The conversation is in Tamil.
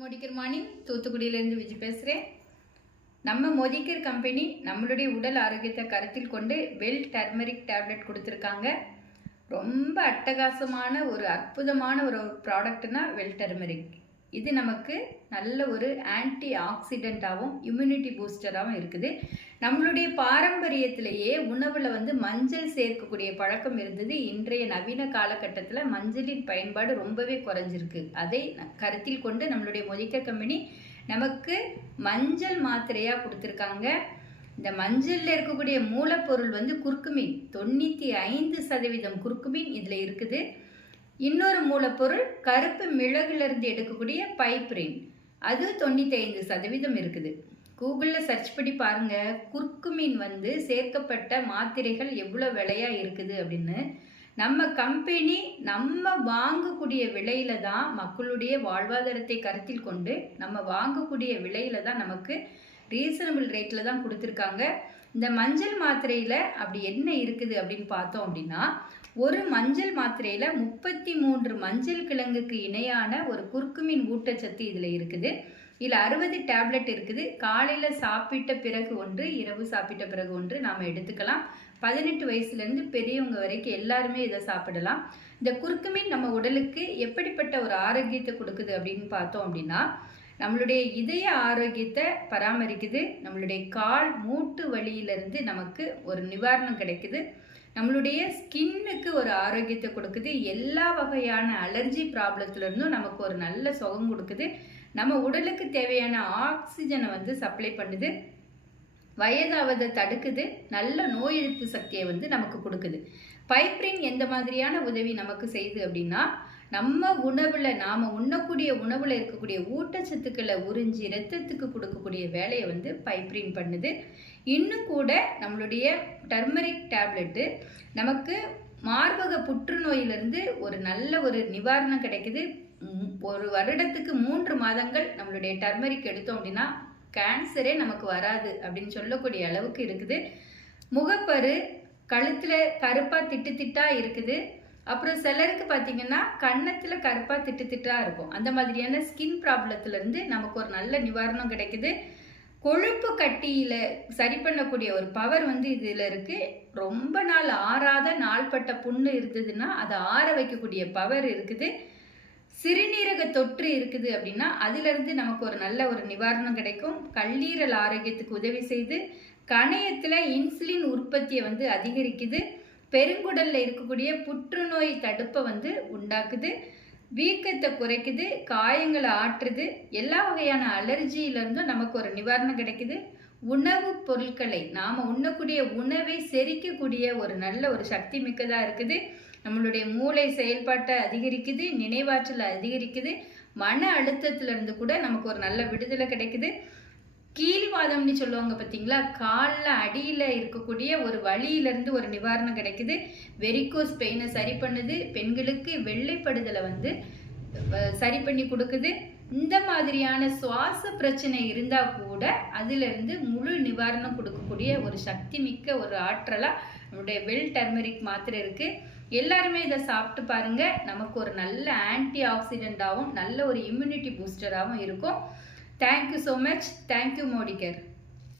மோடிகர் மார்னிங். தூத்துக்குடியிலேருந்து விஜய் பேசுகிறேன். நம்ம மோடிகர் கம்பெனி நம்மளுடைய உடல் ஆரோக்கியத்தை கருத்தில் கொண்டு வெல் டர்மரிக் டேப்லெட் கொடுத்துருக்காங்க. ரொம்ப அட்டகாசமான ஒரு அற்புதமான ஒரு ப்ராடக்ட்னா வெல் டர்மரிக். இது நமக்கு நல்ல ஒரு ஆன்டி ஆக்சிடெண்ட்டாகவும் இம்யூனிட்டி பூஸ்டராகவும் இருக்குது. நம்மளுடைய பாரம்பரியத்திலேயே உணவில் மஞ்சள் சேர்க்கக்கூடிய பழக்கம் இருந்தது. இன்றைய நவீன காலகட்டத்தில் மஞ்சளின் பயன்பாடு ரொம்பவே குறைஞ்சிருக்கு. அதை கருத்தில் கொண்டு நம்மளுடைய மோடிகர் கம்பெனி நமக்கு மஞ்சள் மாத்திரையாக கொடுத்துருக்காங்க. இந்த மஞ்சளில் இருக்கக்கூடிய மூலப்பொருள் குர்குமின். 95% குர்குமின் இதில் இருக்குது. இன்னொரு மூலப்பொருள் கருப்பு மிளகுலேருந்து எடுக்கக்கூடிய பைப்ரின், அது 95% இருக்குது. கூகுளில் சர்ச் பண்ணி பாருங்கள், குர்குமின் சேர்க்கப்பட்ட மாத்திரைகள் எவ்வளோ விலையாக இருக்குது அப்படின்னு. நம்ம கம்பெனி நம்ம வாங்கக்கூடிய விலையில தான், மக்களுடைய வாழ்வாதாரத்தை கருத்தில் கொண்டு நம்ம வாங்கக்கூடிய விலையில தான் நமக்கு ரீசனபிள் ரேட்டில் தான் கொடுத்துருக்காங்க. இந்த மஞ்சள் மாத்திரையில் அப்படி என்ன இருக்குது அப்படின்னு பார்த்தோம் அப்படின்னா, ஒரு மஞ்சள் மாத்திரையில் 33 மஞ்சள் கிழங்குக்கு இணையான ஒரு குர்குமின் ஊட்டச்சத்து இதில் இருக்குது. இதில் 60 டேப்லெட் இருக்குது. காலையில் சாப்பிட்ட பிறகு ஒன்று, இரவு சாப்பிட்ட பிறகு ஒன்று நாம் எடுத்துக்கலாம். 18 வயசுலேருந்து பெரியவங்க வரைக்கும் எல்லாருமே இதை சாப்பிடலாம். இந்த குர்குமின் நம்ம உடலுக்கு எப்படிப்பட்ட ஒரு ஆரோக்கியத்தை கொடுக்குது அப்படின்னு பார்த்தோம் அப்படின்னா, நம்மளுடைய இதய ஆரோக்கியத்தை பராமரிக்குது. நம்மளுடைய கால் மூட்டு வலியிலிருந்து நமக்கு ஒரு நிவாரணம் கிடைக்குது. நம்மளுடைய ஸ்கின்னுக்கு ஒரு ஆரோக்கியத்தை கொடுக்குது. எல்லா வகையான அலர்ஜி ப்ராப்ளத்துலேருந்தும் நமக்கு ஒரு நல்ல சுகம் கொடுக்குது. நம்ம உடலுக்கு தேவையான ஆக்சிஜனை சப்ளை பண்ணுது. வயதாவதை தடுக்குது. நல்ல நோய் எதிர்ப்பு சக்தியை நமக்கு கொடுக்குது. பைப்ரின் எந்த மாதிரியான உதவி நமக்கு செய்யுது அப்படின்னா, நம்ம உணவில் நாம் உண்ணக்கூடிய உணவில் இருக்கக்கூடிய ஊட்டச்சத்துக்களை உறிஞ்சி ரத்தத்துக்கு கொடுக்கக்கூடிய வேலையை பைப்ரின் பண்ணுது. இன்னும் கூட நம்மளுடைய டர்மரிக் டேப்லெட்டு நமக்கு மார்பக புற்றுநோயிலிருந்து ஒரு நல்ல ஒரு நிவாரணம் கிடைக்குது. ஒரு வருடத்துக்கு 3 மாதங்கள் நம்மளுடைய டர்மரிக் எடுத்தோம் அப்படின்னா கேன்சரே நமக்கு வராது அப்படின்னு சொல்லக்கூடிய அளவுக்கு இருக்குது. முகப்பரு, கழுத்தில் கருப்பாக திட்டு திட்டாக இருக்குது. அப்புறம் சிலருக்கு பார்த்தீங்கன்னா கன்னத்தில் கருப்பாக திட்டு திட்டாக இருக்கும். அந்த மாதிரியான ஸ்கின் ப்ராப்ளத்துலேருந்து நமக்கு ஒரு நல்ல நிவாரணம் கிடைக்குது. கொழுப்பு கட்டியில் சரி பண்ணக்கூடிய ஒரு பவர் இதில் இருக்குது. ரொம்ப நாள் ஆறாத நாள்பட்ட புண்ணு இருந்ததுன்னா அதை ஆற வைக்கக்கூடிய பவர் இருக்குது. சிறுநீரக தொற்று இருக்குது அப்படின்னா அதிலிருந்து நமக்கு ஒரு நல்ல ஒரு நிவாரணம் கிடைக்கும். கல்லீரல் ஆரோக்கியத்துக்கு உதவி செய்து கணையத்தில் இன்சுலின் உற்பத்தியை அதிகரிக்குது. பெருங்குடலில் இருக்கக்கூடிய புற்றுநோய் தடுப்பை உண்டாக்குது. வீக்கத்தை குறைக்குது. காயங்களை ஆற்றுது. எல்லா வகையான அலர்ஜியிலிருந்தும் நமக்கு ஒரு நிவாரணம் கிடைக்குது. உணவுப் பொருட்களை நாம் உண்ணக்கூடிய உணவை செரிக்கக்கூடிய ஒரு நல்ல ஒரு சக்தி மிக்கதாக இருக்குது. நம்மளுடைய மூளை செயல்பாட்டை அதிகரிக்குது. நினைவாற்றலை அதிகரிக்குது. மன அழுத்தத்திலிருந்து கூட நமக்கு ஒரு நல்ல விடுதலை கிடைக்குது. கீழ்வாதம்னு சொல்லுவாங்க பார்த்தீங்களா, காலில் அடியில் இருக்கக்கூடிய ஒரு வலியிலிருந்து ஒரு நிவாரணம் கிடைக்குது. வெரிகோஸ் பெயினை சரி பண்ணுது. பெண்களுக்கு வெள்ளைப்படுதலை சரி பண்ணி கொடுக்குது. இந்த மாதிரியான சுவாச பிரச்சனை இருந்தால் கூட அதிலிருந்து முழு நிவாரணம் கொடுக்கக்கூடிய ஒரு சக்தி மிக்க ஒரு ஆற்றலாக நம்மளுடைய வெல் டர்மரிக் மாத்திரை இருக்குது. எல்லாருமே இதை சாப்பிட்டு பாருங்கள். நமக்கு ஒரு நல்ல ஆன்டி ஆக்சிடெண்ட்டாகவும் நல்ல ஒரு இம்யூனிட்டி பூஸ்டராகவும் இருக்கும். Thank you so much. தேங்க்யூ மோடிகர்.